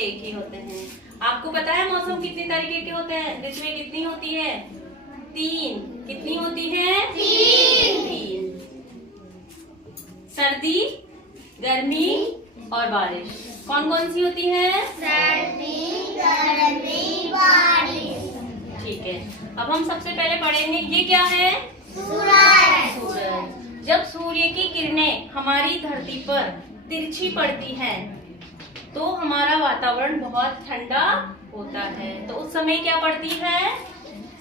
एक ही होते हैं। आपको पता है मौसम कितनी तरीके के होते हैं? ऋतुएं कितनी होती है? 3। कितनी होती है? 3। सर्दी, गर्मी और बारिश। कौन कौन सी होती है? सर्दी, गर्मी, बारिश। ठीक है, अब हम सबसे पहले पढ़ेंगे ये क्या है? सूरज। सूरज। जब सूर्य की किरणें हमारी धरती पर तिरछी पड़ती हैं, तो हमारा वातावरण बहुत ठंडा होता है। तो उस समय क्या पड़ती है?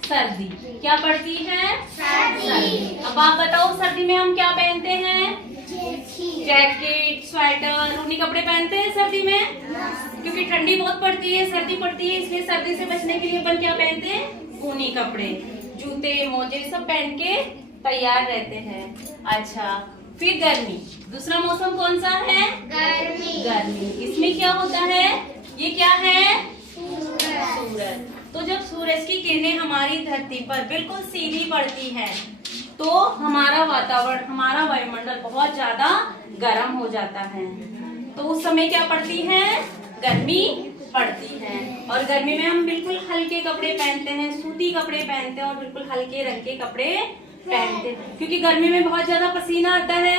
सर्दी। क्या पड़ती है? सर्दी। अब आप बताओ, सर्दी में हम क्या पहनते हैं? जैकेट, स्वेटर, ऊनी कपड़े पहनते हैं सर्दी में, क्योंकि ठंडी बहुत पड़ती है, सर्दी पड़ती है, इसलिए सर्दी से बचने के लिए अपन क्या पहनते हैं? ऊनी कपड़े, जूते, मोजे सब पहन के तैयार रहते हैं। अच्छा, फिर गर्मी। दूसरा मौसम कौन सा है? गर्मी। गर्मी। इसमें क्या होता है? ये क्या है? सूरज। सूरज। तो जब सूरज की किरणें हमारी धरती पर बिल्कुल सीधी पड़ती है, तो हमारा वातावरण, हमारा वायुमंडल बहुत ज्यादा गर्म हो जाता है। तो उस समय क्या पड़ती है? गर्मी पड़ती है। और गर्मी में हम बिल्कुल हल्के कपड़े पहनते हैं, सूती कपड़े पहनते हैं और बिल्कुल हल्के रंग के कपड़े पहनते हैं, क्योंकि गर्मी में बहुत ज्यादा पसीना आता है।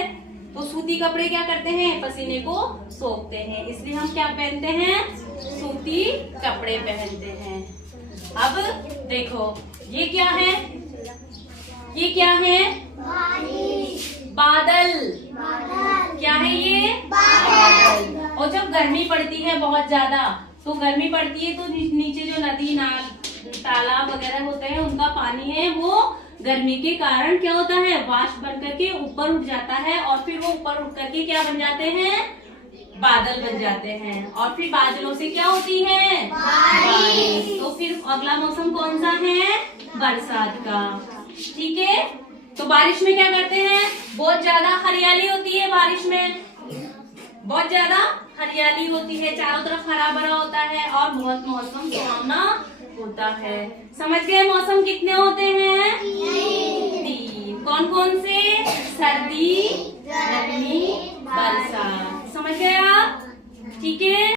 तो सूती कपड़े क्या करते हैं? पसीने को सोखते हैं, इसलिए हम क्या पहनते हैं? सूती कपड़े पहनते हैं। अब देखो, ये क्या है? ये क्या है? बादल। क्या है ये? बादल। और जब गर्मी पड़ती है बहुत ज्यादा, तो गर्मी पड़ती है तो नीचे जो नदी, नाल, तालाब वगैरह होते हैं, उनका पानी है वो गर्मी के कारण क्या होता है? वाष्प बन करके ऊपर उठ जाता है, और फिर वो ऊपर उठ करके क्या बन जाते हैं? बादल बन जाते हैं। और फिर बादलों से क्या होती है? बारिश। तो फिर अगला मौसम कौन सा है? बरसात का। ठीक है, तो बारिश में क्या करते हैं? बहुत ज्यादा हरियाली होती है बारिश में, बहुत ज्यादा हरियाली होती है, चारों तरफ हरा भरा होता है और बहुत मौसम सुहावना होता है। समझ गए मौसम कितने होते हैं? 3। कौन कौन से? सर्दी, गर्मी, बरसात। समझ गए आप? ठीक है।